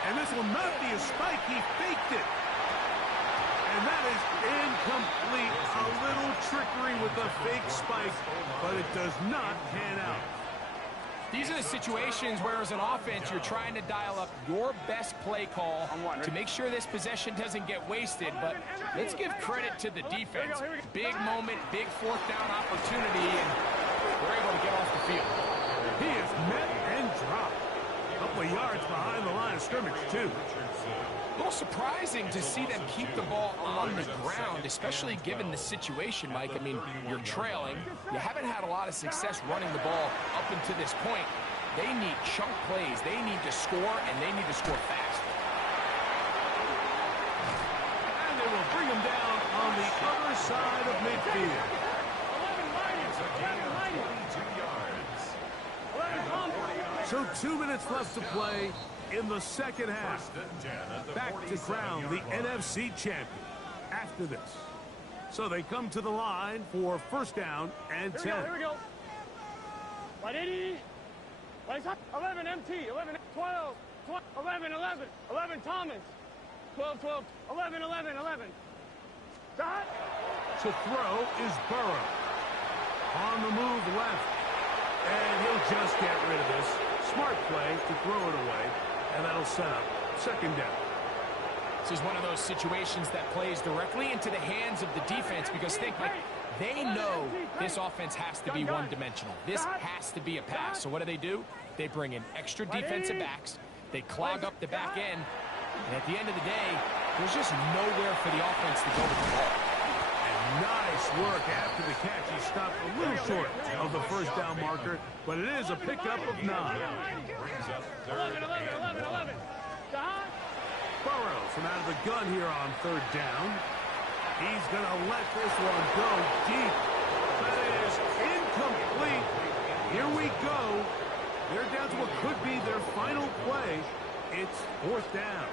And this will not be a spike. He faked it. And that is incomplete. A little trickery with the fake spike, but it does not pan out. These are the situations where, as an offense, you're trying to dial up your best play call to make sure this possession doesn't get wasted. But let's give credit to the defense. Big moment, big fourth down opportunity, and we're able to get off the field. He is met and dropped. A couple of yards behind the line of scrimmage, too. A little surprising to see them keep the ball on the ground, especially given the situation, Mike. I mean, you're trailing. You haven't had a lot of success running the ball up until this point. They need chunk plays. They need to score, and they need to score fast. And they will bring him down on the other side of midfield. 22 yards. So 2 minutes left to play in the second half. Back to crown the NFC champion after this. So they come to the line for first down and 10. Here we go. 180. 11 MT. 11 12. 11 11. 11 Thomas. 12 12. 11 11 11. Dot. To throw is Burrow. On the move left. And he'll just get rid of this. Smart play to throw it away. And that'll set up second down. This is one of those situations that plays directly into the hands of the defense, because think, like, they know this offense has to be one-dimensional. This has to be a pass. So what do? They bring in extra defensive backs. They clog up the back end. And at the end of the day, there's just nowhere for the offense to go with the ball. And nice work after the catch. He stopped a little short of the first down marker, but it is a pickup of 9. 11 11 11 11. Dot. Burrow from out of the gun here on third down. He's going to let this one go deep. That is incomplete. Here we go. They're down to what could be their final play. It's fourth down.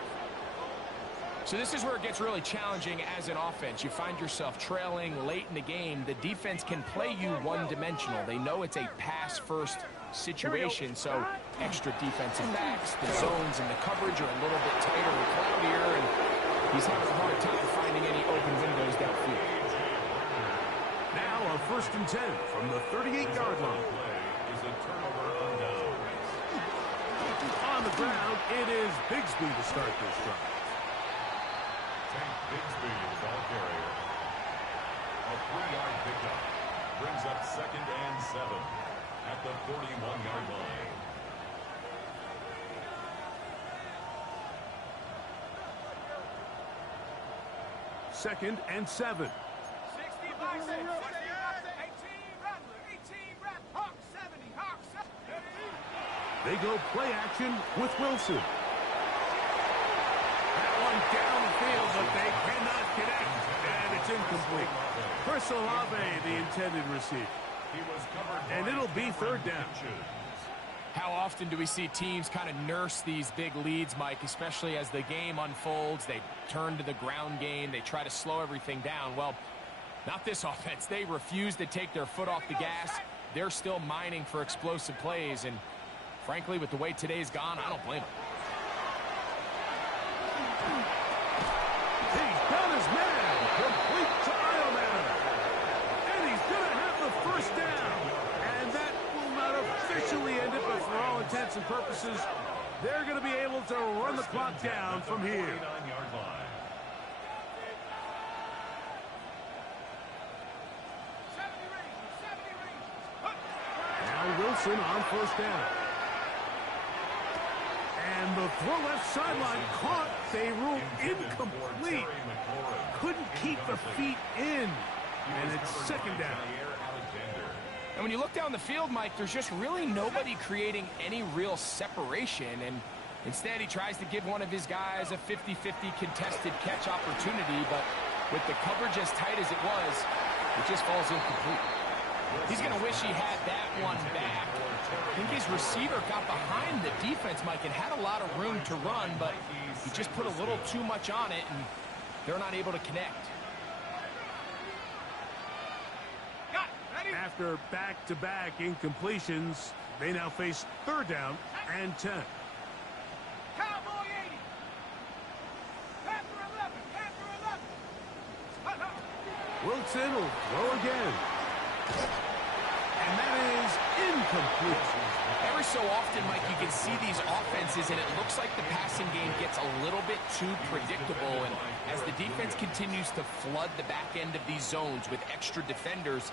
So this is where it gets really challenging as an offense. You find yourself trailing late in the game. The defense can play you one-dimensional. They know it's a pass-first situation, so extra defensive backs, the zones and the coverage are a little bit tighter and cloudier, and he's having a hard time finding any open windows downfield. Now a first and 10 from the 38-yard line. On the ground, it is Bigsby to start this drive. Bigsby, the ball carrier. A 3-yard pickup brings up second and 7 at the 41-yard line. Second and 7. 65 18 Rattler. 18 Rattler. Hawk 70. Hawk 70. They go play action with Wilson. That one down the field, but they cannot connect. And it's incomplete. Chris Olave, the intended receiver. And it'll be third down. How often do we see teams kind of nurse these big leads, Mike, especially as the game unfolds? They turn to the ground game. They try to slow everything down. Well, not this offense. They refuse to take their foot off the gas. They're still mining for explosive plays. And frankly, with the way today's gone, I don't blame them. forces, they're going to be able to run the clock down from here. Now Wilson on first down. And the throw left sideline caught. They ruled incomplete. Couldn't keep the feet in. And it's second down. And when you look down the field, Mike, there's just really nobody creating any real separation. And instead, he tries to give one of his guys a 50-50 contested catch opportunity. But with the coverage as tight as it was, it just falls incomplete. He's going to wish he had that one back. I think his receiver got behind the defense, Mike, and had a lot of room to run, but he just put a little too much on it, and they're not able to connect. After back-to-back incompletions, they now face third down and 10. Cowboy 80. Panther 11. Panther 11. Wilson will throw again. And that is incomplete. Every so often, Mike, you can see these offenses, and it looks like the passing game gets a little bit too predictable. And as the defense continues to flood the back end of these zones with extra defenders,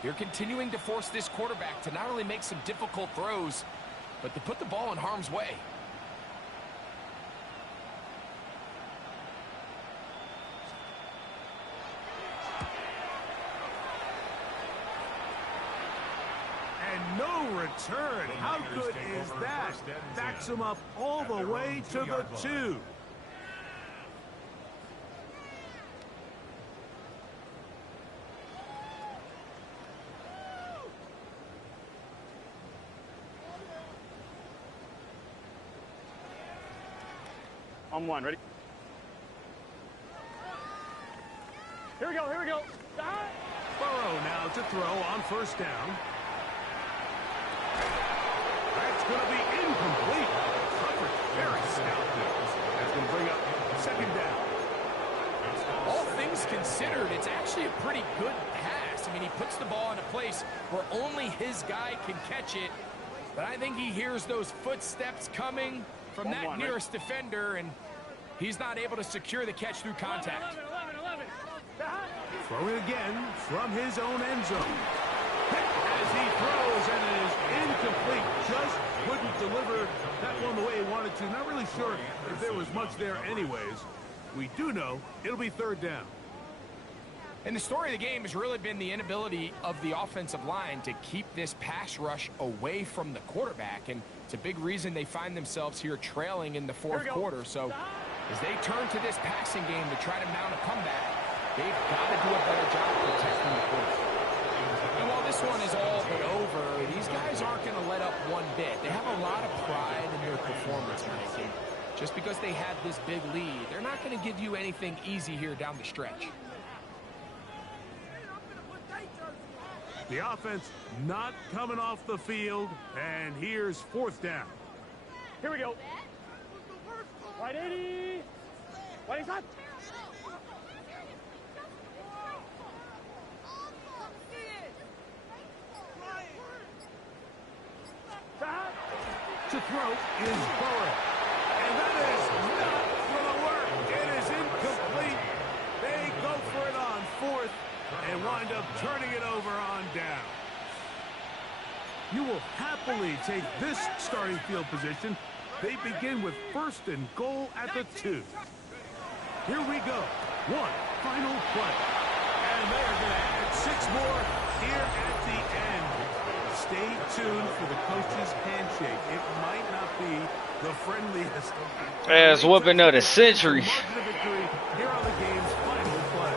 they're continuing to force this quarterback to not only make some difficult throws, but to put the ball in harm's way. And no return. How good is that? Backs him up all the way to the 2. On one, ready? Here we go, here we go. Burrow now to throw on first down. That's going to be incomplete. Coverage very stout there. That's going to bring up second down. All things considered, it's actually a pretty good pass. I mean, he puts the ball in a place where only his guy can catch it. But I think he hears those footsteps coming from that nearest defender, and he's not able to secure the catch through contact. 11. Throwing again from his own end zone. As he throws, and it is incomplete. Just couldn't deliver that one the way he wanted to. Not really sure if there was much there anyways. We do know it'll be third down. And the story of the game has really been the inability of the offensive line to keep this pass rush away from the quarterback. And it's a big reason they find themselves here trailing in the fourth quarter. So as they turn to this passing game to try to mount a comeback, they've got to do a better job protecting the quarterback. And while this one is all but over, these guys aren't going to let up one bit. They have a lot of pride in their performance, Mike. And just because they had this big lead, they're not going to give you anything easy here down the stretch. The offense not coming off the field, and here's fourth down. Here we go. Right 80. Right side. To throw is Burrow. And that is not going to work. It is incomplete. They go for it on fourth and wind up turning it over on down. You will happily take this starting field position. They begin with first and goal at the 2. Here we go. One final play. And they are going to add 6 more here at the end. Stay tuned for the coach's handshake. It might not be the friendliest. Ass whooping of the century. Here on the game's final play.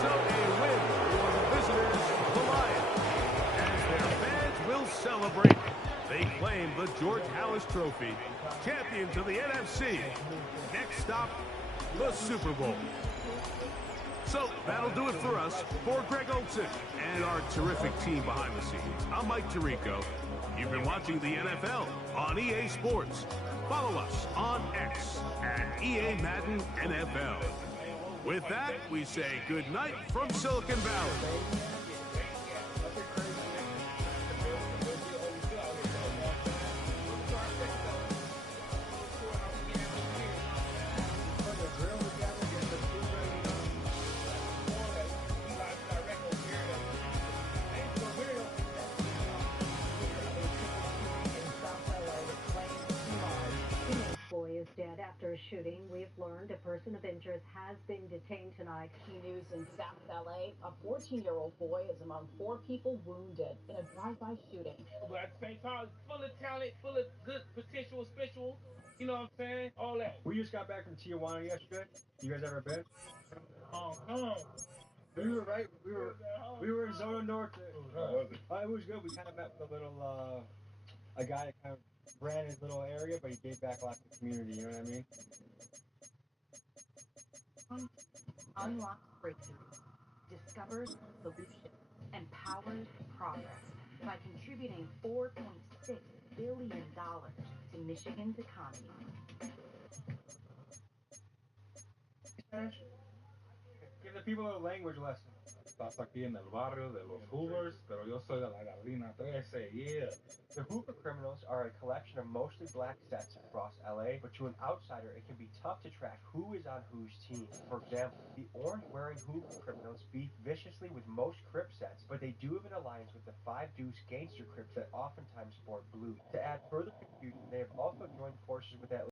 So a win for the visitors, the Lions. As their fans will celebrate, they claim the George Hallis Trophy, champions of the NFC. Next stop, the Super Bowl. So that'll do it for us. For Greg Olson and our terrific team behind the scenes, I'm Mike Tirico. You've been watching the NFL on EA Sports. Follow us on X at EA Madden NFL. With that, we say good night from Silicon Valley. after a shooting, we've learned a person of interest has been detained tonight. News in South LA. A 14-year-old boy is among 4 people wounded in a drive-by shooting. But at the same time, full of talent, full of good potential, special, you know what I'm saying? All that. We just got back from Tijuana yesterday. You guys ever been? We were right. We were in Zona Norte. It was good. We kind of met with a little a guy that kind of ran his little area, but he gave back a lot to the community. You know what I mean? Unlocks breakthrough, discovers solutions, and powers progress by contributing $4.6 billion to Michigan's economy. Give the people a language lesson. Estás aquí en el barrio de los Hoovers, pero yo soy de la Gardina 13, yeah. The Hoover Criminals are a collection of mostly black sets across LA, but to an outsider, it can be tough to track who is on whose team. For example, the orange-wearing Hoover Criminals beef viciously with most Crip sets, but they do have an alliance with the Five Deuce gangster Crips that oftentimes sport blue. To add further confusion, they have also joined forces with that